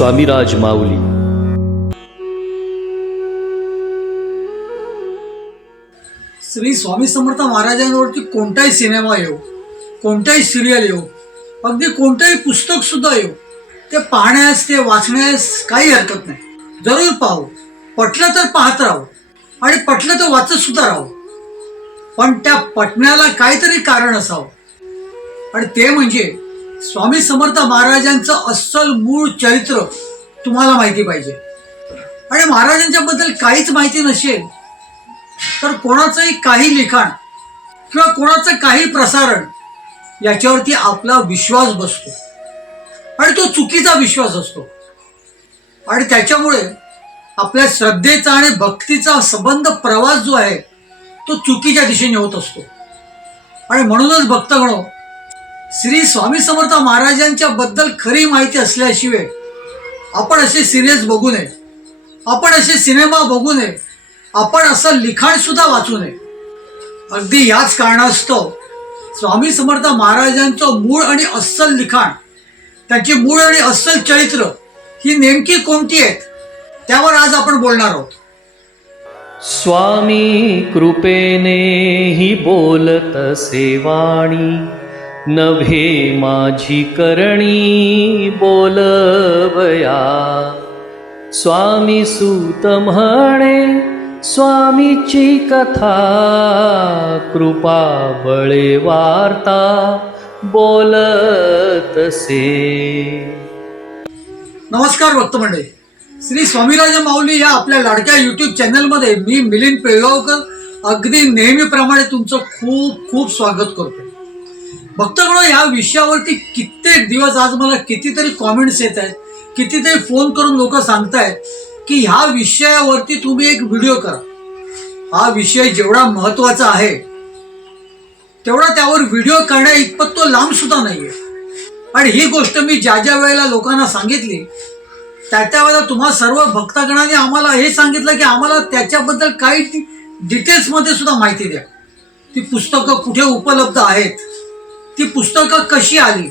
श्री स्वामीराज माऊली. श्री स्वामी समर्थ महाराजांवरती कोणताही सिनेमा येऊ कोणताही सिरियल येऊ अगदी कोणतंही पुस्तक सुद्धा येऊ ते पाहण्यास ते वाचण्यास काही हरकत नाही. जरूर पाहू. पटलं तर पाहत राहू आणि पटलं तर वाचत सुद्धा राहू. पण त्या पटण्याला काहीतरी कारण असावं. आणि ते म्हणजे स्वामी समर्थ महाराजांचं अस्सल मूळ चरित्र तुम्हाला माहिती पाहिजे. आणि महाराजांच्या बद्दल काहीच माहिती नसेल तर कोणाचंही काही लिखाण किंवा कोणाचं काही प्रसारण याच्यावरती आपला विश्वास बसतो. आणि तो चुकीचा विश्वास असतो. आणि त्याच्यामुळे आपल्या श्रद्धेचा आणि भक्तीचा संबंध प्रवास जो आहे तो चुकीच्या दिशेने होत असतो. आणि म्हणूनच भक्तगणो श्री स्वामी समर्थ महाराजांच्या बद्दल खरी माहिती असल्याशिवाय आपण असे सिरियस बघू नये. आपण असे सिनेमा बघू नये. आपण असं लिखाण सुद्धा वाचू नये. अगदी याच कारणास्तव स्वामी समर्थ महाराजांचं मूळ आणि अस्सल लिखाण त्यांची मूळ आणि अस्सल चरित्र ही नेमकी कोणती आहेत त्यावर आज आपण बोलणार आहोत. स्वामी कृपेने ही बोलत सेवाणी. नभे माझी करणी बोलवया. स्वामी सूत म्हणे स्वामीची कथा कृपा बळे वार्ता बोलतसे. नमस्कार भक्त मंडळी श्री स्वामीराज माऊली या आपल्या लाडक्या युट्यूब चॅनलमध्ये मी मिलिंद पिळगावकर. अगदी नेहमीप्रमाणे तुमचं खूप खूप स्वागत करतो. भक्तगण ह्या विषयावरती कित्येक दिवस आज मला कितीतरी कॉमेंट्स येत आहेत. कितीतरी फोन करून लोक सांगतायत की ह्या विषयावरती तुम्ही एक व्हिडिओ करा. हा विषय जेवढा महत्त्वाचा आहे तेवढा त्यावर व्हिडिओ करण्या इतपत तो लांब सुद्धा नाहीये. आणि ही गोष्ट मी ज्या ज्या वेळेला लोकांना सांगितली त्या त्या वेळेला तुम्हा सर्व भक्तगणाने आम्हाला हे सांगितलं की आम्हाला त्याच्याबद्दल काही डिटेल्समध्ये सुद्धा माहिती द्या. ती पुस्तकं कुठे उपलब्ध आहेत? ती पुस्तकं कशी आली?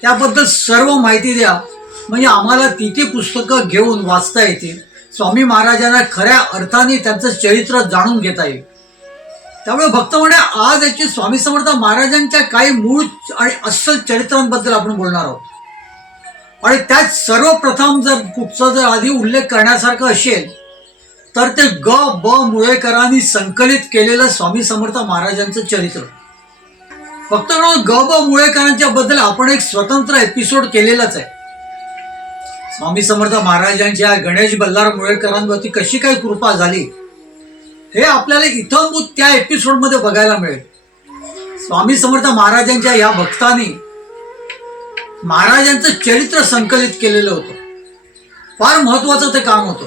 त्याबद्दल सर्व माहिती द्या. म्हणजे आम्हाला ती ती पुस्तकं घेऊन वाचता येतील. स्वामी महाराजांना खऱ्या अर्थाने त्यांचं चरित्र जाणून घेता येईल. त्यामुळे भक्त म्हणे आज याची स्वामी समर्थ महाराजांच्या काही मूळ आणि अस्सल चरित्रांबद्दल आपण बोलणार आहोत. आणि त्यात सर्वप्रथम जर कुठचा जर आधी उल्लेख करण्यासारखं असेल तर ते ग ब मुळेकरांनी संकलित केलेलं स्वामी समर्थ महाराजांचं चरित्र. फक्त ग ब मुळेकरांच्या बद्दल आपण एक स्वतंत्र एपिसोड केलेलाच आहे. स्वामी समर्थ महाराजांच्या गणेश बल्लार मुळेकरांवरती कशी काय कृपा झाली हे आपल्याला इथं त्या एपिसोडमध्ये बघायला मिळेल. स्वामी समर्थ महाराजांच्या या भक्तांनी महाराजांचं चरित्र संकलित केलेलं होतं. फार महत्वाचं ते काम होतं.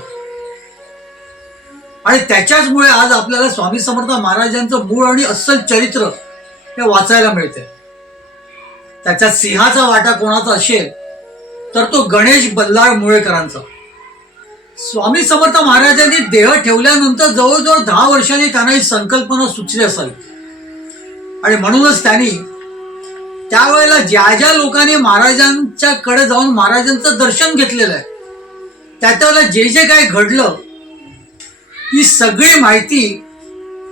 आणि त्याच्याचमुळे आज आपल्याला स्वामी समर्थ महाराजांचं मूळ आणि अस्सल चरित्र हे वाचायला मिळते त्याच्यात सिंहाचा वाटा कोणाचा असेल तर तो गणेश बल्लाळ मुळेकरांचा. स्वामी समर्थ महाराजांनी देह ठेवल्यानंतर जवळजवळ दहा वर्षांनी त्यांना ही संकल्पना सुचली असावी. आणि म्हणूनच त्यांनी त्यावेळेला ज्या ज्या लोकांनी महाराजांच्याकडे जाऊन महाराजांचं दर्शन घेतलेलं आहे त्या जे जे काही घडलं ही सगळी माहिती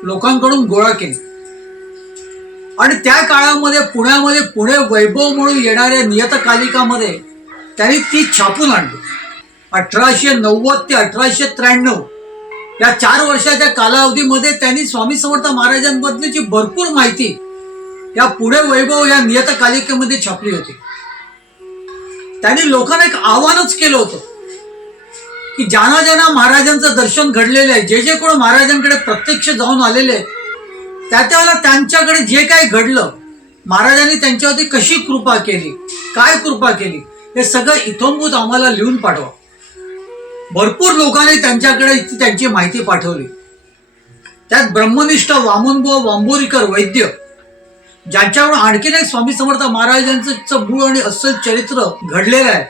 लोकांकडून गोळा केली. आणि त्या काळामध्ये पुण्यामध्ये पुणे वैभव म्हणून येणाऱ्या नियतकालिकामध्ये त्यांनी ती छापून आणली. अठराशे नव्वद ते अठराशे त्र्याण्णव या चार वर्षाच्या कालावधीमध्ये त्यांनी स्वामी समर्थ महाराजांबद्दलची भरपूर माहिती या पुणे वैभव या नियतकालिकेमध्ये छापली होती. त्यांनी लोकांना एक आव्हानच केलं होतं की ज्यांना ज्यांना महाराजांचं दर्शन घडलेलं आहे. जे जे कोण महाराजांकडे प्रत्यक्ष जाऊन आलेले आहेत त्या त्यावेळेला त्यांच्याकडे जे काही घडलं महाराजांनी त्यांच्यावरती कशी कृपा केली काय कृपा केली हे सगळं इथंभूत आम्हाला लिहून पाठवा. भरपूर लोकांनी त्यांच्याकडे त्यांची माहिती पाठवली. त्यात ब्रह्मनिष्ठ वामनबो वांबोरीकर वैद्य ज्यांच्याकडून आणखीन एक स्वामी समर्थ महाराजांचं मूळ आणि अस्सल चरित्र घडलेलं आहे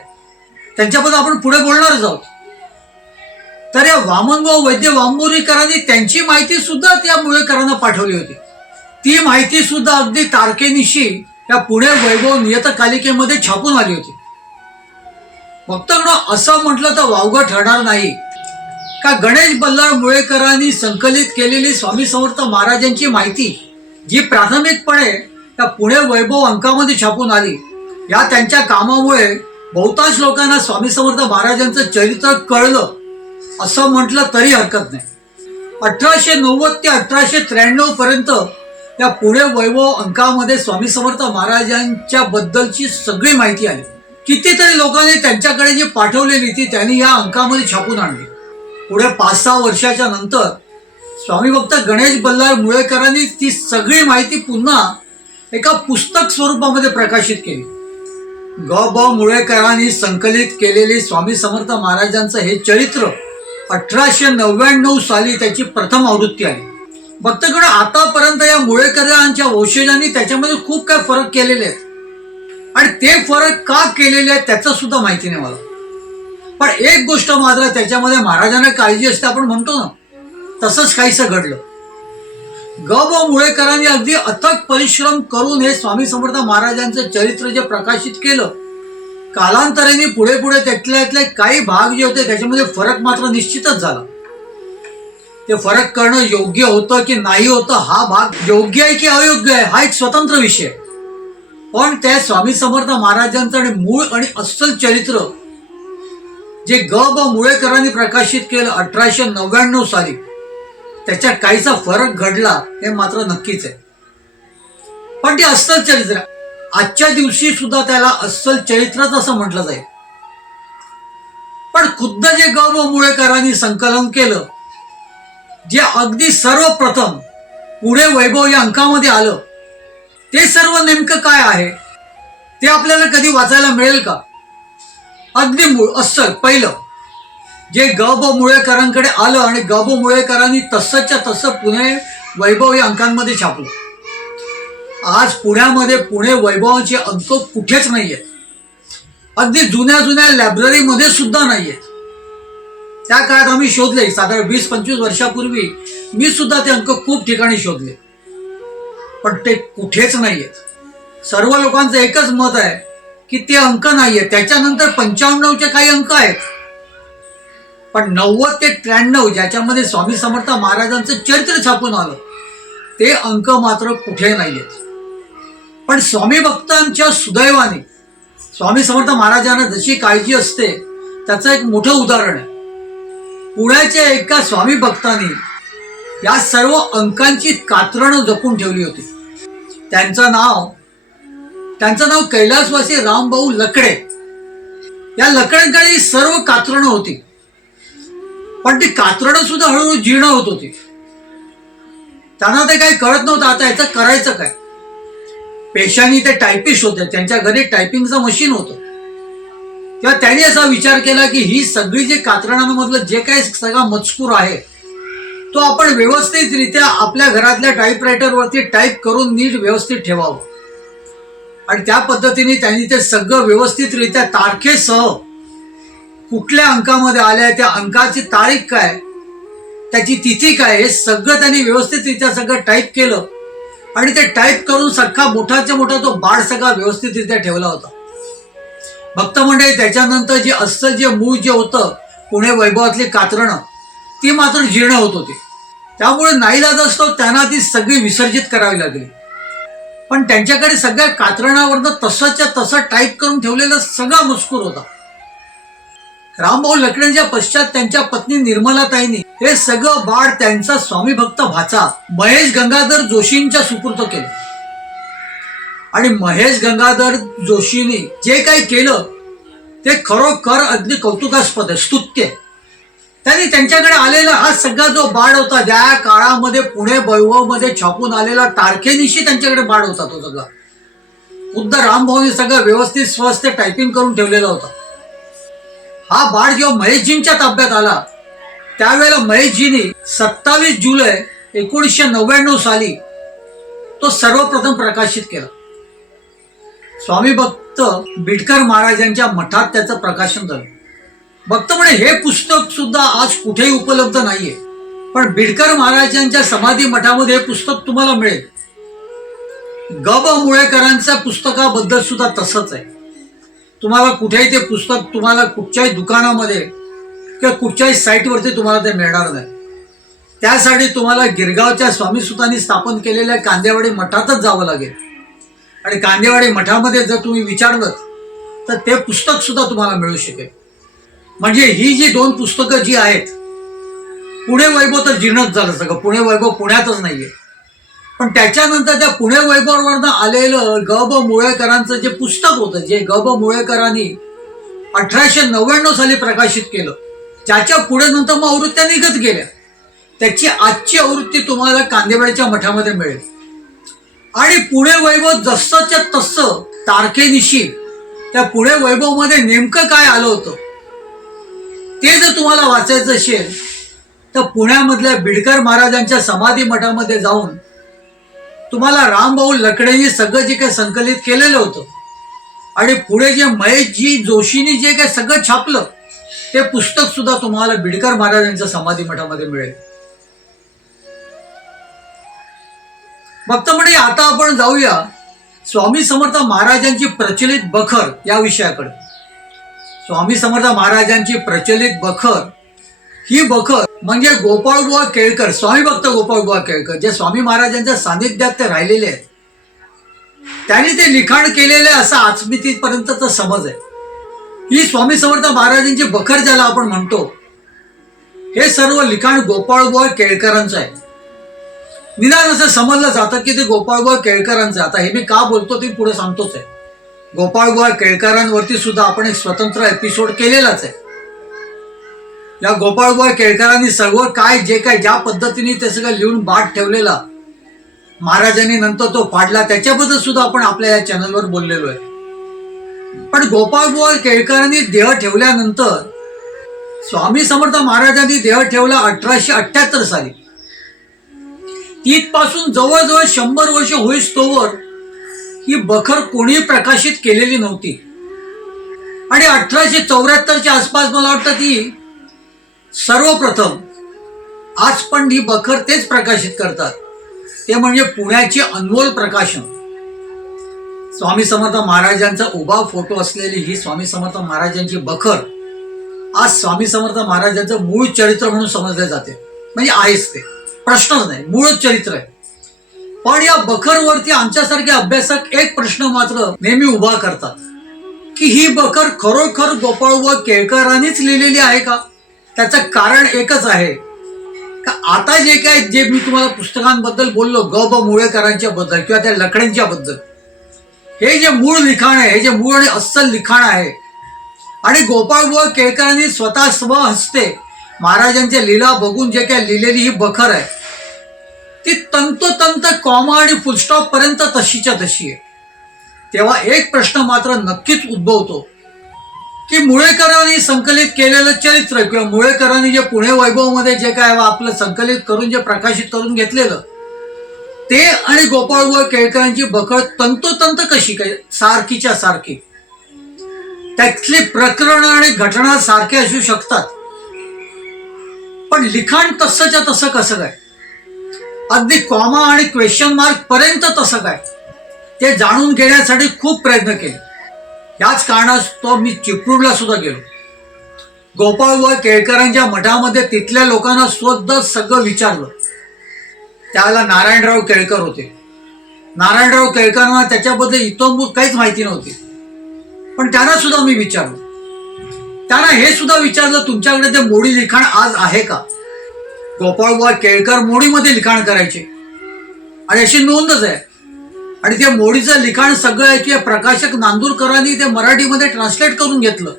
त्यांच्याबद्दल आपण पुढे बोलणारच आहोत. तर या वामनभाऊ वैद्य वांबोरीकरांनी त्यांची माहिती सुद्धा त्या मुळेकरांना पाठवली होती. ती माहिती सुद्धा अगदी तारखेनिशी या पुणे वैभव नियतकालिकेमध्ये छापून आली होती. फक्त असं म्हटलं तर वावगं ठरणार नाही. का गणेश बल्लाळ मुळेकरांनी संकलित केलेली स्वामी समर्थ महाराजांची माहिती जी प्राथमिकपणे त्या पुणे वैभव अंकामध्ये छापून आली. या त्यांच्या कामामुळे बहुतांश लोकांना स्वामी समर्थ महाराजांचं चरित्र कळलं. असं म्हटलं तरी हरकत नाही. अठराशे नव्वद ते अठराशे त्र्याण्णव पर्यंत या पुणे वैभव अंकामध्ये स्वामी समर्थ महाराजांच्या बद्दलची सगळी माहिती आली. कितीतरी लोकांनी त्यांच्याकडे जी पाठवलेली ती त्यांनी या अंकामध्ये छापून आणली. पुढे पाच सहा वर्षाच्या नंतर स्वामी भक्त गणेश बल्लाळ मुळेकरांनी ती सगळी माहिती पुन्हा एका पुस्तक स्वरूपामध्ये प्रकाशित केली. ग ब मुळेकरांनी संकलित केलेले स्वामी समर्थ महाराजांचं हे चरित्र अठराशे नव्याण्णव साली त्याची प्रथम आवृत्ती आली. भक्तगण आतापर्यंत या मुळेकरांच्या वंशजांनी त्याच्यामध्ये खूप काय फरक केलेले आहेत. आणि ते फरक का केलेले आहेत त्याचं सुद्धा माहिती नाही मला. पण एक गोष्ट मात्र त्याच्यामध्ये महाराजांना काळजी असते आपण म्हणतो ना तसंच काहीसं घडलं. ग व मुळेकरांनी अगदी अथक परिश्रम करून हे स्वामी समर्थ महाराजांचं चरित्र जे प्रकाशित केलं कालांतराने पुढे पुढे त्यातल्यातले काही भाग जे होते त्याच्यामध्ये फरक मात्र निश्चितच झाला ते फरक करणं योग्य होतं की नाही होतं हा भाग योग्य आहे की अयोग्य आहे हा एक स्वतंत्र विषय पण त्या स्वामी समर्थ महाराजांचं आणि मूळ आणि अस्सल चरित्र जे ग ब मुळेकरांनी प्रकाशित केलं अठराशे नव्याण्णव साली त्याच्यात काहीसा फरक घडला हे मात्र नक्कीच आहे पण ते अस्सल चरित्र आहे. आजच्या दिवशी सुद्धा त्याला अस्सल चरित्रच असं म्हटलं जाईल. पण खुद्द जे ग ब मुळेकरांनी संकलन केलं जे अगदी सर्वप्रथम पुढे वैभव या अंकामध्ये आलं ते सर्व नेमकं काय आहे? ते आपल्याला कधी वाचायला मिळेल का? अगदी मूळ अस्सल पहिलं. जे ग ब मुळेकरांकडे आलं आणि ग ब मुळेकरांनी तसंच्या तसं पुणे वैभव या अंकांमध्ये छापलं. आज पुण्यामध्ये पुणे वैभवाचे अंक कुठेच नाही आहेत अगदी जुन्या जुन्या लायब्ररीमध्ये सुद्धा नाहीयेत त्या काळात आम्ही शोधले साधारण वीस पंचवीस वर्षापूर्वी मी सुद्धा ते अंक खूप ठिकाणी शोधले. पण ते कुठेच नाहीयेत सर्व लोकांचं एकच मत आहे की ते अंक नाहीये. त्याच्यानंतर पंच्याण्णवचे काही अंक आहेत. पण नव्वद ते त्र्याण्णव ज्याच्यामध्ये स्वामी समर्थ महाराजांचं चरित्र छापून आलं ते अंक मात्र कुठे नाहीयेत. पण स्वामी भक्तांच्या सुदैवाने स्वामी समर्थ महाराजांना जशी काळजी असते त्याचं एक मोठं उदाहरण आहे. पुण्याच्या एका स्वामी भक्तांनी या सर्व अंकांची कात्रणं जपून ठेवली होती. त्यांचं नाव त्यांचं नाव कैलासवासी रामभाऊ लकडे. या लकड्यांकडे सर्व कात्रणं होती. पण ती कात्रणं सुद्धा हळूहळू जीर्ण होत होती. त्यांना ते काही कळत नव्हतं आता याचं करायचं काय? पेशानी ते टायपिस्ट होते. त्यांच्या घरी टायपिंगचं मशीन होतं. तेव्हा त्यांनी असा विचार केला की ही सगळी जी कात्रणांमधलं जे काही सगळा मजकूर आहे तो आपण व्यवस्थितरित्या आपल्या घरातल्या टाईपरायटरवरती टाईप करून नीट व्यवस्थित ठेवावं. आणि त्या पद्धतीने त्यांनी ते सगळं व्यवस्थितरित्या तारखेसह कुठल्या अंकामध्ये आल्या त्या अंकाची तारीख काय त्याची तिथी काय हे सगळं त्यांनी व्यवस्थितरित्या सगळं टाईप केलं. आणि ते टाईप करून सख्खा मोठाच्या मोठा तो बाळ सगळा व्यवस्थितरित्या ठेवला होता. भक्त मंडळी त्याच्यानंतर जे अस्सल जे मूळ जे होतं पुणे वैभवातली कात्रणं ती मात्र जीर्ण होत होती. त्यामुळे नाईलाज असतो त्यांना ती सगळी विसर्जित करावी लागली. पण त्यांच्याकडे सगळ्या कात्रणावरनं तसंच्या तसं टाईप करून ठेवलेला सगळा मजकूर होता. रामभाऊ लकड्यांच्या पश्चात त्यांच्या पत्नी निर्मलाताईंनी हे सगळं बाळ त्यांचा स्वामी भक्त भाचा महेश गंगाधर जोशींच्या सुपूर्त केलं. आणि महेश गंगाधर जोशींनी जे काही केलं ते खरोखर अगदी कौतुकास्पद आहे स्तुत्य त्यांनी त्यांच्याकडे आलेला हा सगळा जो बाळ होता ज्या काळामध्ये पुणे वैभवमध्ये छापून आलेला तारखेनिशी त्यांच्याकडे बाळ होता तो सगळा. खुद्द रामभाऊने सगळं व्यवस्थित स्वस्त टायपिंग करून ठेवलेला होता. हा बाळ जेव्हा महेशजींच्या ताब्यात आला. त्यावेळेला महेशजींनी सत्तावीस जुलै एकोणीसशे नव्याण्णव साली तो सर्वप्रथम प्रकाशित केला. स्वामी भक्त बिडकर महाराजांच्या मठात त्याचं प्रकाशन झालं. भक्त म्हणे हे पुस्तक सुद्धा आज कुठेही उपलब्ध नाहीये. पण बिडकर महाराजांच्या समाधी मठामध्ये हे पुस्तक तुम्हाला मिळेल. ग ब मुळेकरांच्या पुस्तकाबद्दल सुद्धा तसंच आहे. तुम्हाला कुठेही ते पुस्तक तुम्हाला कुठच्याही दुकानामध्ये किंवा कुठच्याही साईटवरती तुम्हाला ते मिळणार नाही. त्यासाठी तुम्हाला गिरगावच्या स्वामीसुतांनी स्थापन केलेल्या कांदेवाडी मठातच जावं लागेल. आणि कांदेवाडी मठामध्ये जर तुम्ही विचारलं तर ते पुस्तक सुद्धा तुम्हाला मिळू शकेल. म्हणजे ही जी दोन पुस्तकं जी आहेत पुणे वैभव तर जीर्णच झालं सगळं. पुणे वैभव पुण्यातच नाहीये. पण त्याच्यानंतर त्या पुणे वैभववरनं आलेलं ग ब मुळेकरांचं जे पुस्तक होतं जे ग ब मुळेकरांनी अठराशे नव्याण्णव साली प्रकाशित केलं ज्याच्या पुढे नंतर मग आवृत्त्या निघत गेल्या. त्याची आजची आवृत्ती तुम्हाला कांदेवाडीच्या मठामध्ये मिळेल. आणि पुणे वैभव जसंच्या तसं तारखेनिशी त्या पुणे वैभवमध्ये नेमकं काय आलं होतं ते जर तुम्हाला वाचायचं असेल तर पुण्यामधल्या बिडकर महाराजांच्या समाधी मठामध्ये जाऊन तुम्हाला रामभाऊ लकडेंनी सगळं जे काही संकलित केलेलं होतं. आणि पुढे जे महेशजी जोशींनी जे काही सगळं छापलं ते पुस्तक सुद्धा तुम्हाला बिडकर महाराजांच्या समाधी मठामध्ये मिळेल. भक्त म्हणजे आता आपण जाऊया स्वामी समर्थ महाराजांची प्रचलित बखर या विषयाकडे. स्वामी समर्थ महाराजांची प्रचलित बखर ही बखर म्हणजे गोपाळबुवा केळकर स्वामी भक्त गोपाळबुवा केळकर जे स्वामी महाराजांच्या सानिध्यात ते राहिलेले आहेत त्यांनी ते लिखाण केलेले असा आचमितीपर्यंतचा समज आहे. ही स्वामी समर्थ महाराजांची बखर ज्याला आपण म्हणतो हे सर्व लिखाण गोपाळबुवा केळकरांचं आहे. निदान असं समजलं जातं की ते गोपाळबुवा केळकरांचं आता हे मी का बोलतो ते पुढे सांगतोच आहे. गोपाळबुवा केळकरांवरती सुद्धा आपण एक स्वतंत्र एपिसोड केलेलाच आहे. या गोपाळबुवा केळकरांनी सर्व काय जे काय ज्या पद्धतीने ते सगळं लिहून बाट ठेवलेला महाराजांनी नंतर तो फाडला त्याच्याबद्दल सुद्धा आपण आपल्या या चॅनलवर बोललेलो आहे. पण गोपाळबुवा केळकरांनी देह ठेवल्यानंतर स्वामी समर्थ महाराजांनी देह ठेवला अठराशे अठ्याहत्तर साली. तिथपासून जवळजवळ शंभर वर्ष होईस तोवर ही बखर कोणी प्रकाशित केलेली नव्हती. आणि अठराशे चौऱ्याहत्तरच्या आसपास मला वाटतं ती सर्वप्रथम आज पण ही बखर तेच प्रकाशित करतात. ते म्हणजे पुण्याचे अनमोल प्रकाशन. स्वामी समर्थ महाराजांचा उभा फोटो असलेली ही स्वामी समर्थ महाराजांची बखर आज स्वामी समर्थ महाराजांचं मूळ चरित्र म्हणून समजले जाते. म्हणजे आहेच ते. प्रश्नच नाही. मूळच चरित्र आहे. पण या बखरवरती आमच्यासारखे अभ्यासक एक प्रश्न मात्र नेहमी उभा करतात. की ही बखर खरोखर गोपाळ व केळकरांनीच लिहिलेली आहे का? त्याचं कारण एकच आहे. का आता जे काय जे मी तुम्हाला पुस्तकांबद्दल बोललो ग ब मुळेकरांच्या बद्दल किंवा त्या लकड्यांच्या बद्दल हे जे मूळ लिखाण आहे हे जे मूळ आणि अस्सल लिखाण आहे आणि गोपाळबुवा केळकरांनी स्वतः स्वहस्ते महाराजांच्या लीला बघून जे काय लिहिलेली ही बखर आहे ती तंतोतंत कॉमा आणि फुलस्टॉप पर्यंत तशीच्या तशी आहे. तेव्हा एक प्रश्न मात्र नक्कीच उद्भवतो. की मुळेकरांनी संकलित केलेलं चरित्र किंवा मुळेकरांनी जे पुणे वैभवमध्ये जे काय आपलं संकलित करून जे प्रकाशित करून घेतलेलं ते आणि गोपाळबुवा केळकरांची बखर तंतोतंत कशी काय? सारखीच्या सारखी. त्यातली प्रकरण आणि घटना सारखे असू शकतात. पण लिखाण तसंच्या तसं कसं काय? अगदी कॉमा आणि क्वेश्चन मार्क पर्यंत तसं काय? ते जाणून घेण्यासाठी खूप प्रयत्न केले. याच कारणास्तव मी चिपळूणला सुद्धा गेलो. गोपाळबुवा केळकरांच्या मठामध्ये तिथल्या लोकांना स्वतः सगळं विचारलं. त्याला नारायणराव केळकर होते. नारायणराव केळकरांना त्याच्याबद्दल इतोमूत काहीच माहिती नव्हती. पण त्यांना सुद्धा मी विचारलं. त्यांना हे सुद्धा विचारलं तुमच्याकडे ते मोडी लिखाण आज आहे का? गोपाळबुवा केळकर मोडीमध्ये लिखाण करायचे. आणि अशी नोंदच आहे. आणि ते मोडीचं लिखाण सगळं आहे की प्रकाशक नांदूरकरांनी ते मराठीमध्ये ट्रान्सलेट करून घेतलं.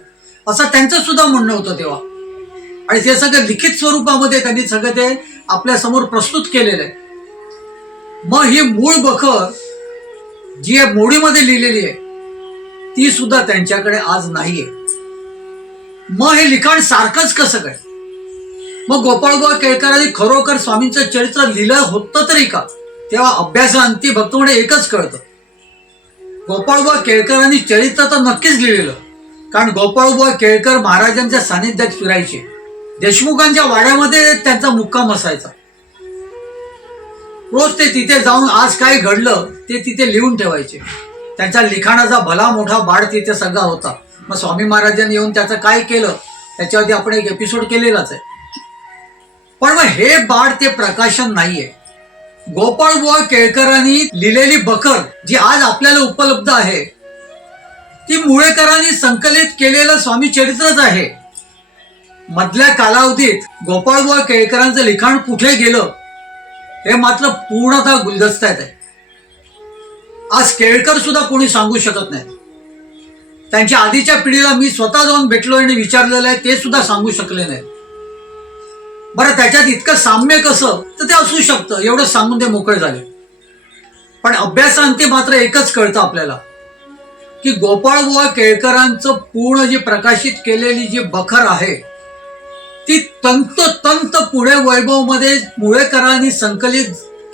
असं त्यांचं सुद्धा म्हणणं होतं तेव्हा. आणि ते सगळं लिखित स्वरूपामध्ये त्यांनी सगळं ते आपल्यासमोर प्रस्तुत केलेलं आहे. मग ही मूळ बखर जी आहे मोडीमध्ये लिहिलेली आहे ती सुद्धा त्यांच्याकडे आज नाहीये. मग हे लिखाण सारखंच कसं काय? मग गोपाळबुवा केळकरांनी खरोखर स्वामींचं चरित्र लिहिलं होतं तरी का? तेव्हा अभ्यासांती भक्तमध्ये एकच कळतं. गोपाळबुवा केळकरांनी चरित्र तर नक्कीच लिहिलेलं. कारण गोपाळबुवा केळकर महाराजांच्या सानिध्यात फिरायचे. देशमुखांच्या वाड्यामध्ये त्यांचा मुक्काम असायचा. रोज ते तिथे जाऊन आज काय घडलं ते तिथे लिहून ठेवायचे. त्यांच्या लिखाणाचा भला मोठा बाळ तिथे सगळा होता. मग स्वामी महाराजांनी येऊन त्याचं काय केलं? त्याच्यावरती आपण एक एपिसोड केलेलाच आहे. पण मग हे बाळ ते प्रकाशन नाहीये. गोपाळ बुवा केळकरांनी लिहिलेली बखर जी आज आपल्याला उपलब्ध आहे ती मुळेकरांनी संकलित केलेलं स्वामी चरित्रच आहे. मधल्या कालावधीत गोपाळबुवा केळकरांचं लिखाण कुठे गेलं हे मात्र पूर्णतः गुलदस्त्यात आहे. आज केळकर सुद्धा कोणी सांगू शकत नाही. त्यांच्या आधीच्या पिढीला मी स्वतः जाऊन भेटलो आणि विचारलेलं आहे ते सुद्धा सांगू शकले नाही बरं त्याच्यात इतकं साम्य कसं? तर ते असू शकतं. एवढं सांगून ते मोकळे झाले. पण अभ्यासांती मात्र एकच कळतं आपल्याला. की गोपाळबुवा केळकरांचं पूर्ण जी प्रकाशित केलेली जी बखर आहे ती तंतोतंत पुढे वैभवमध्ये मुळेकरांनी संकलित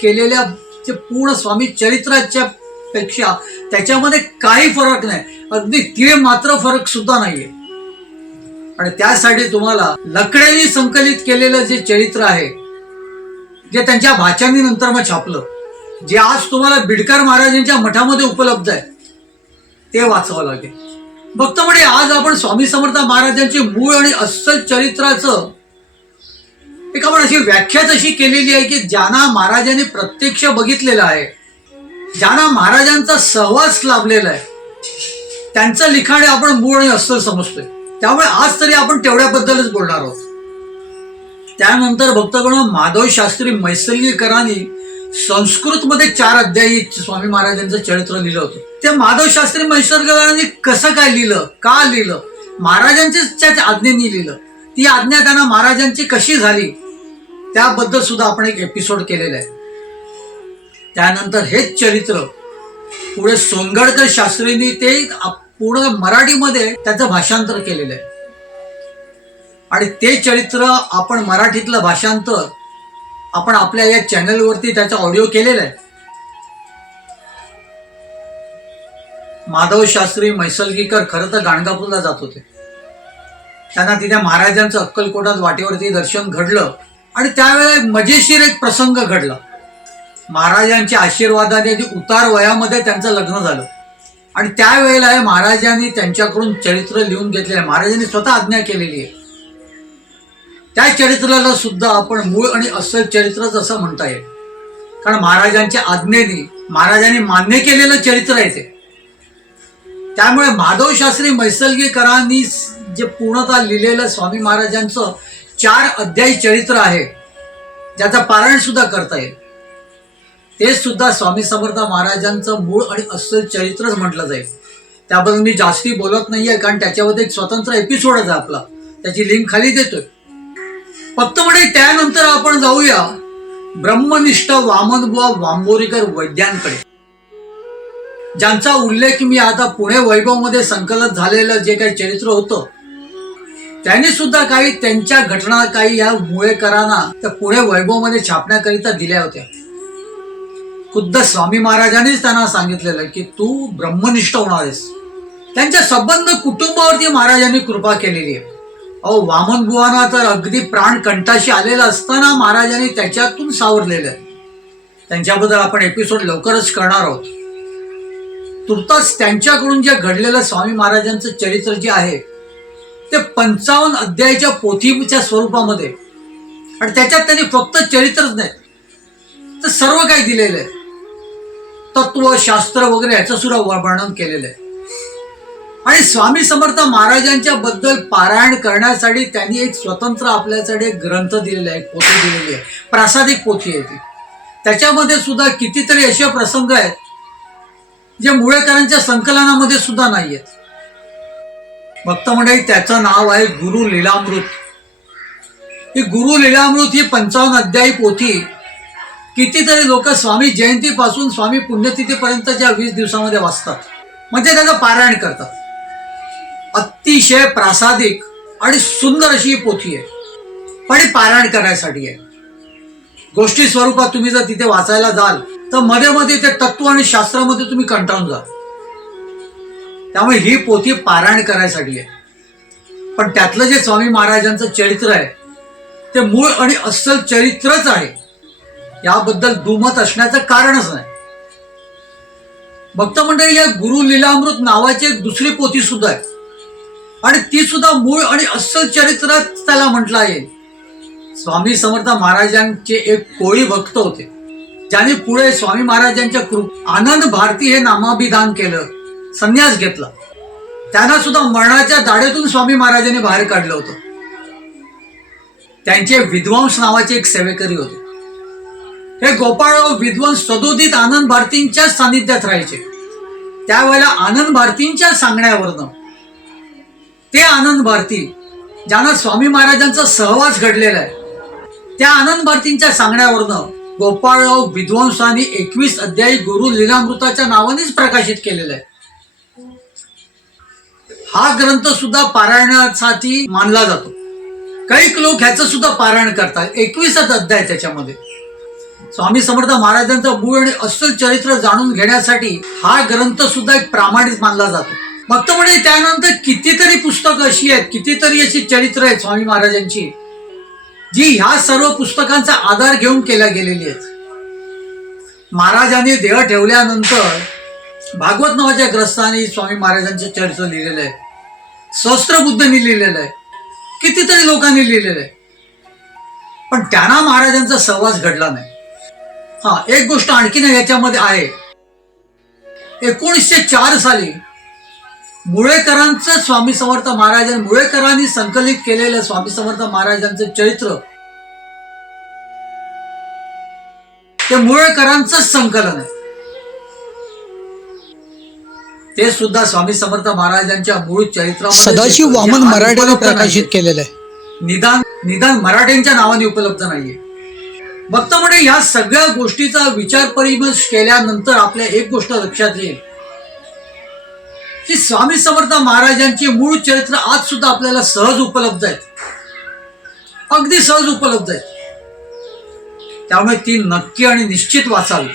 केलेल्या जे पूर्ण स्वामी चरित्राच्या पेक्षा त्याच्यामध्ये काही फरक नाही. अगदी तिळे मात्र फरक सुद्धा नाहीये. आणि त्यासाठी तुम्हाला लकड्यांनी संकलित केलेलं जे चरित्र आहे जे त्यांच्या भाच्यांनी नंतर मग छापलं जे आज तुम्हाला बिडकर महाराजांच्या मठामध्ये उपलब्ध आहे ते वाचावं लागेल. भक्त म्हणजे आज आपण स्वामी समर्थ महाराजांचे मूळ आणि अस्सल चरित्राचं एक आपण अशी व्याख्या अशी केलेली आहे की ज्यांना महाराजांनी प्रत्यक्ष बघितलेलं आहे ज्यांना महाराजांचा सहवास लाभलेला आहे त्यांचं लिखाण आपण मूळ आणि अस्सल समजतोय. त्यामुळे आज तरी आपण तेवढ्याबद्दलच बोलणार आहोत. त्यानंतर भक्तगण माधव शास्त्री मैसलगीकरांनी संस्कृतमध्ये चार अध्यायी स्वामी महाराजांचं चरित्र लिहिलं होतं. ते माधव शास्त्री मैसलगीकरांनी कसं काय लिहिलं? का लिहिलं? महाराजांच्याच आज्ञेने लिहिलं. ती आज्ञा त्यांना महाराजांची कशी झाली? त्याबद्दल सुद्धा आपण एक एपिसोड केलेला आहे. त्यानंतर हेच चरित्र पुढे सोनगडकर शास्त्रींनी ते पूर्ण मराठीमध्ये त्याचं भाषांतर केलेलं आहे. आणि ते चरित्र आपण मराठीतलं भाषांतर आपण आपल्या या चॅनलवरती त्याचा ऑडिओ केलेला आहे. माधव शास्त्री मैसलगीकर खरं तर गाणगापूरला जात होते. त्यांना तिथे महाराजांचं अक्कलकोटात वाटेवरती दर्शन घडलं आणि त्यावेळेला मजेशीर एक प्रसंग घडला. महाराजांच्या आशीर्वादाने उतार वयामध्ये त्यांचं लग्न झालं. आणि त्यावेळेला हे महाराजांनी त्यांच्याकडून चरित्र लिहून घेतलेलं आहे. महाराजांनी स्वतः आज्ञा केलेली आहे. त्या चरित्राला सुद्धा आपण मूळ आणि अस्सल चरित्रच असं म्हणता येईल. कारण महाराजांच्या आज्ञेने महाराजांनी मान्य केलेलं चरित्र आहे ते. त्यामुळे माधव शास्त्री मैसलगीकरांनी जे पूर्णतः लिहिलेलं स्वामी महाराजांचं चार अध्यायी चरित्र आहे ज्याचं पारायण सुद्धा करता येईल. ते सुद्धा स्वामी समर्थ महाराजांचं मूळ आणि अस्सल चरित्रच म्हटलं जाईल. त्याबद्दल मी जास्ती बोलत नाहीये कारण त्याच्यामध्ये एक स्वतंत्र एपिसोडच आहे आपला. त्याची लिंक खाली देतोय. फक्त म्हणजे त्यानंतर आपण जाऊया ब्रह्मनिष्ठ वामनबुवा वांबोरीकर वैद्यांकडे. ज्यांचा उल्लेख मी आता पुणे वैभवमध्ये संकलित झालेलं जे काही चरित्र होतं त्यांनी सुद्धा काही त्यांच्या घटना काही या मुळेकरांना त्या पुणे वैभवमध्ये छापण्याकरिता दिल्या होत्या. खुद्द स्वामी महाराजांनीच त्यांना सांगितलेलं की तू ब्रह्मनिष्ठ होणार आहेस. त्यांच्या संबंध कुटुंबावरती महाराजांनी कृपा केलेली आहे. अहो वामन बुवाना तर अगदी प्राण कंठाशी आलेला असताना महाराजांनी त्याच्यातून सावरलेलं आहे. त्यांच्याबद्दल आपण एपिसोड लवकरच करणार आहोत. तुर्तास त्यांच्याकडून जे घडलेलं स्वामी महाराजांचं चरित्र जे आहे ते पंचावन्न अध्यायाच्या पोथीच्या स्वरूपामध्ये. आणि त्याच्यात त्यांनी फक्त चरित्रच नाही तर सर्व काही दिलेलं आहे. तत्व शास्त्र वगैरे याचं सुद्धा वर्णन केलेलं आहे. आणि स्वामी समर्थ महाराजांच्या बद्दल पारायण करण्यासाठी त्यांनी एक स्वतंत्र आपल्यासाठी एक ग्रंथ दिलेला आहे एक पोथी दिलेली आहे. प्रासादिक पोथी आहे ती. त्याच्यामध्ये सुद्धा कितीतरी असे प्रसंग आहेत जे मुळेकरांच्या संकलनामध्ये सुद्धा नाही आहेत. भक्त मंडळी त्याचं नाव आहे गुरु लीलामृत. ही गुरु लीलामृत ही पंचावन्न अध्यायी पोथी कितीतरी लोक स्वामी जयंतीपासून स्वामी पुण्यतिथीपर्यंतच्या वीस दिवसामध्ये वाचतात. म्हणजे त्याचं पारायण करतात. अतिशय प्रासादिक आणि सुंदर अशी ही पोथी आहे. पण ही पारायण करण्यासाठी आहे. गोष्टी स्वरूपात तुम्ही जर तिथे वाचायला जाल तर मध्ये मध्ये ते तत्व आणि शास्त्रामध्ये तुम्ही कंटाळून जाल. त्यामुळे ही पोथी पारायण करायसाठी आहे. पण त्यातलं जे स्वामी महाराजांचं चरित्र आहे ते मूळ आणि अस्सल चरित्रच आहे. याबद्दल दुमत असण्याचं कारणच नाही. भक्त मंडळी या गुरु लीलामृत नावाची एक दुसरी पोथी सुद्धा आहे. आणि ती सुद्धा मूळ आणि अस्सल चरित्रात त्याला म्हटलं आहे. स्वामी समर्थ महाराजांचे एक कोळी भक्त होते. ज्याने पुढे स्वामी महाराजांच्या कृप आनंद भारती हे नामाभिधान केलं संन्यास घेतला. त्यांना सुद्धा मरणाच्या दाढेतून स्वामी महाराजांनी बाहेर काढलं होतं. त्यांचे विद्वांस नावाचे एक सेवेकरी होते. हे गोपाळराव विद्वंस सदोदित आनंद भारतींच्या सानिध्यात राहायचे. त्यावेळेला आनंद भारतींच्या सांगण्यावरनं ते आनंद भारती ज्यांना स्वामी महाराजांचा सहवास घडलेला आहे त्या आनंद भारतींच्या सांगण्यावरनं गोपाळराव विद्वांसांनी एकवीस अध्यायी गुरु लीलामृताच्या नावानेच प्रकाशित केलेला आहे. हा ग्रंथ सुद्धा पारायणासाठी मानला जातो. कैक लोक ह्याचं सुद्धा पारायण करतात एकवीसच अध्याय त्याच्यामध्ये. स्वामी समर्थ महाराजांचं मूळ आणि अस्सल चरित्र जाणून घेण्यासाठी हा ग्रंथ सुद्धा एक प्रामाणिक मानला जातो. फक्त म्हणजे त्यानंतर कितीतरी पुस्तकं अशी आहेत कितीतरी अशी चरित्र आहेत स्वामी महाराजांची जी ह्या सर्व पुस्तकांचा आधार घेऊन केल्या गेलेली आहेत. महाराजांनी देह ठेवल्यानंतर भागवत नावाच्या ग्रस्ताने स्वामी महाराजांचं चरित्र लिहिलेलं आहे. सहस्त्रबुद्धनी लिहिलेलं आहे. कितीतरी लोकांनी लिहिलेलं आहे. पण त्यांना महाराजांचा सहवास घडला नाही. हा एक गोष्ट आणखीन याच्यामध्ये आहे एकोणीसशे चार साली मुळेकरांचं स्वामी समर्थ महाराजां मुळेकरांनी संकलित केलेलं स्वामी समर्थ महाराजांचं चरित्र ते मुळेकरांचं संकलन आहे ते सुद्धा स्वामी समर्थ महाराजांच्या मूळ चरित्रामध्ये सदाशिव. वामन मराठेने उपलब्ध प्रकाशित. केलेलं आहे निदान निदान मराठ्यांच्या नावाने उपलब्ध नाहीये भक्त म्हणजे ह्या सगळ्या गोष्टीचा विचार परिमर्श केल्यानंतर आपल्या एक गोष्ट लक्षात येईल. की स्वामी समर्थ महाराजांची मूळ चरित्र आज सुद्धा आपल्याला सहज उपलब्ध आहेत. अगदी सहज उपलब्ध आहेत. त्यामुळे ती नक्की आणि निश्चित वाचावी.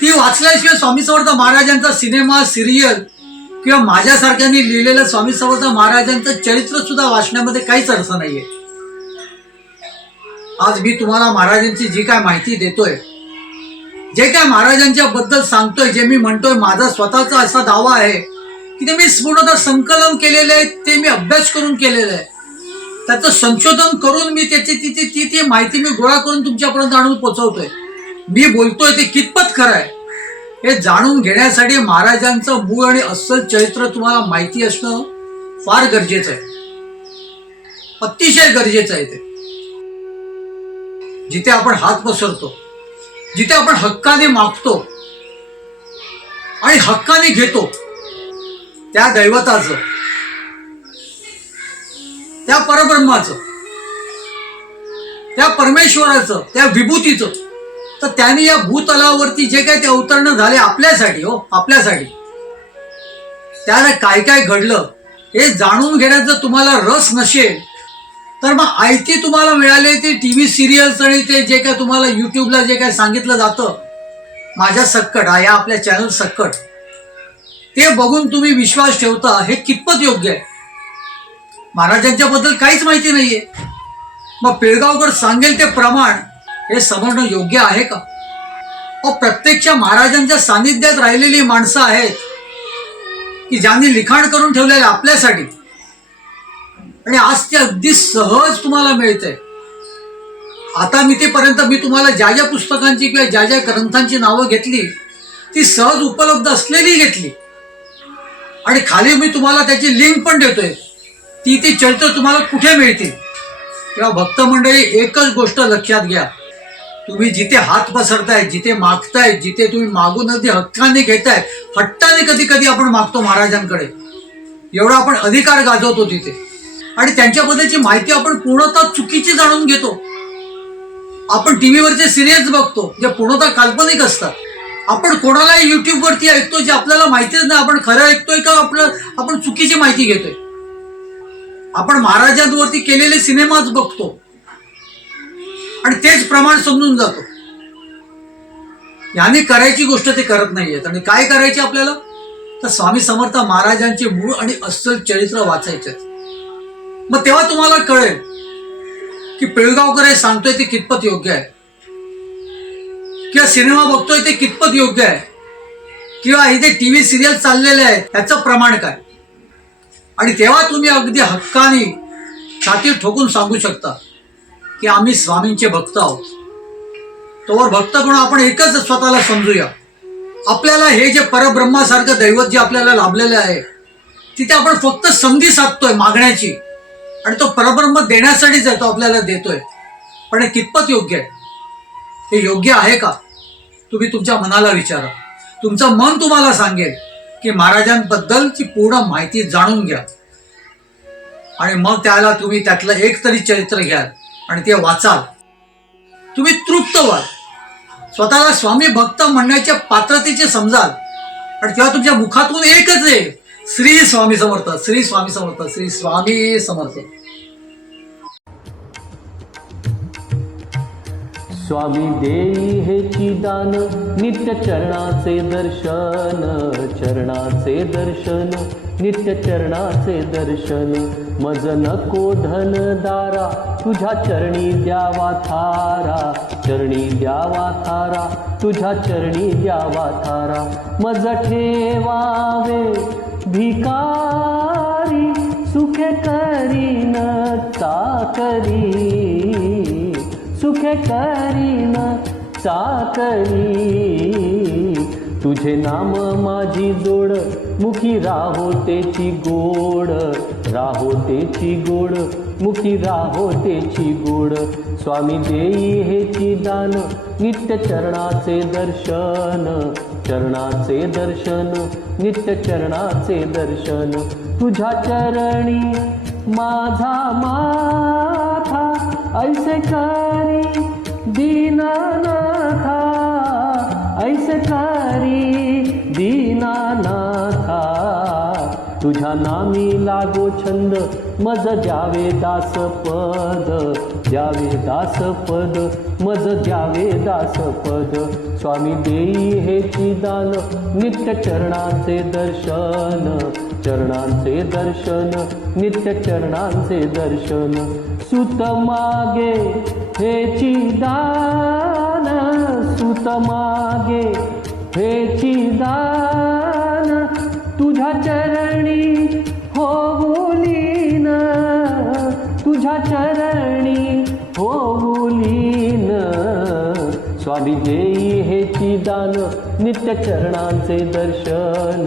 ती वाचल्याशिवाय स्वामी समर्थ महाराजांचा सिनेमा सिरियल किंवा माझ्यासारख्यांनी लिहिलेलं स्वामी समर्थ महाराजांचं चरित्र सुद्धा वाचण्यामध्ये काहीच अर्थ नाहीये. आज मी तुम्हाला महाराजांची जी काय माहिती देतोय जे काय महाराजांच्या बद्दल सांगतोय जे मी म्हणतोय माझा स्वतःचा असा दावा आहे की ते मी पूर्णतः संकलन केलेलं आहे ते मी अभ्यास करून केलेलं आहे. त्याचं संशोधन करून मी त्याची ती ती ती माहिती मी गोळा करून तुमच्यापर्यंत आणून पोचवतोय. मी बोलतोय ते कितपत खरं आहे हे जाणून घेण्यासाठी महाराजांचं मूळ आणि अस्सल चरित्र तुम्हाला माहिती असणं फार गरजेचं आहे. अतिशय गरजेचं आहे ते. जिथे आपण हात पसरतो जिथे आपण हक्काने मागतो आणि हक्काने घेतो त्या दैवताचं त्या परब्रह्माचं त्या परमेश्वराचं त्या विभूतीचं तर त्यांनी या भूतलावरती जे काही ते अवतरण झाले आपल्यासाठी हो आपल्यासाठी त्याला काय काय घडलं हे जाणून घेण्याचा तुम्हाला रस नसेल तर मग आयती तुम्हाला मिळाले ते टी व्ही सिरियल्स आणि ते जे काय तुम्हाला युट्यूबला जे काय सांगितलं जातं माझ्या सक्कट हा या आपल्या चॅनल सक्कट ते बघून तुम्ही विश्वास ठेवता हे कितपत योग्य आहे? महाराजांच्या बद्दल काहीच माहिती नाहीये. मग पिळगावकर सांगेल ते प्रमाण हे समजणं योग्य आहे का? अ प्रत्यक्ष महाराजांच्या सानिध्यात राहिलेली माणसं आहेत की ज्यांनी लिखाण करून ठेवलेले आहे आपल्यासाठी आणि आज ते अगदी सहज तुम्हाला मिळते आता मी तेपर्यंत मी तुम्हाला ज्या ज्या पुस्तकांची किंवा ज्या ज्या ग्रंथांची नावं घेतली ती सहज उपलब्ध असलेली घेतली. आणि खाली मी तुम्हाला त्याची लिंक पण देतोय. ती ती चरित्र तुम्हाला कुठे मिळतील? किंवा भक्त मंडळी एकच गोष्ट लक्षात घ्या. तुम्ही जिथे हात पसरताय जिथे मागताय जिथे तुम्ही मागून अगदी हक्काने घेताय हट्टाने कधी कधी आपण मागतो महाराजांकडे. एवढा आपण अधिकार गाजवतो तिथे. आणि त्यांच्याबद्दलची माहिती आपण पूर्णतः चुकीची जाणून घेतो. आपण टीव्हीवरचे सिरियल्स बघतो जे पूर्णतः काल्पनिक असतात. आपण कोणालाही युट्यूबवरती ऐकतो जे आपल्याला माहितीच नाही आपण खरं ऐकतोय का आपलं आपण चुकीची माहिती घेतोय. आपण महाराजांवरती केलेले सिनेमाच बघतो. आणि तेच प्रमाण समजून जातो. याने करायची गोष्ट ते करत नाहीयेत. आणि काय करायचे आपल्याला? तर स्वामी समर्थ महाराजांचे मूळ आणि अस्सल चरित्र वाचायचे मग तेव्हा तुम्हाला कळेल की पिळगावकर हे सांगतोय ते कितपत योग्य आहे. किंवा सिनेमा बघतोय ते कितपत योग्य आहे. किंवा इथे टीव्ही सिरियल चाललेले आहेत त्याचं प्रमाण काय? आणि तेव्हा तुम्ही अगदी हक्काने छाती ठोकून सांगू शकता की आम्ही स्वामींचे भक्त आहोत. तोवर भक्त म्हणून आपण एकच स्वतःला समजूया. आपल्याला हे जे परब्रह्मासारखं दैवत जे आपल्याला लाभलेलं आहे तिथे आपण फक्त संधी साधतोय मागण्याची. आणि तो परब्रह्म देण्यासाठीच जातो तो आपल्याला देतोय पण हे कितपत योग्य आहे? हे योग्य आहे का? तुम्ही तुमच्या मनाला विचारा. तुमचं मन तुम्हाला सांगेल की महाराजांबद्दलची पूर्ण माहिती जाणून घ्या. आणि मग त्याला तुम्ही त्यातलं एक तरी चरित्र घ्याल आणि ते वाचाल. तुम्ही तृप्त व्हाल. स्वतःला स्वामी भक्त म्हणण्याच्या पात्रतेचे समजाल. आणि तेव्हा तुमच्या मुखातून एकच आहे श्री स्वामी समर्थ श्री स्वामी समर्थ श्री स्वामी समर्थ. स्वामी देई हे चिदान नित्य चरणाचे दर्शन चरणाचे दर्शन नित्य चरणाचे दर्शन. मज नको धन दारा तुझ्या चरणी द्यावा थारा. चरणी द्यावा थारा तुझ्या चरणी द्यावा थारा. मज ठेवावे भिकारी सुखे करीन चाकरी सुखे करीन चाकरी। तुझे नाम माझी जोड मुखी राहो तेची गोड राहो तेची गोड मुखी राहो तेची गोड। स्वामी देई हेची दान नित्य चरणाचे दर्शन। चरणाचे दर्शन नित्य चरणाचे दर्शन. तुझ्या चरणी माझा माथा ऐसे करी दीनानाथा. ऐसे करी दीनानाथा. तुझ्या नामी लागो छंद मज द्यावे दास पद द्यावे दास पद मज द्यावे दास पद. स्वामी देई हे दान नित्य चरणांचे दर्शन. चरणांचे दर्शन नित्य चरणांचे दर्शन. सुत मागे हे दान सुत मागे हे दान तुझ्या चरणी तुझ्या चरणी होऊलीन स्वामी देई हेची दान नित्य चरणांचे दर्शन.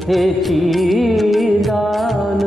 हेची दान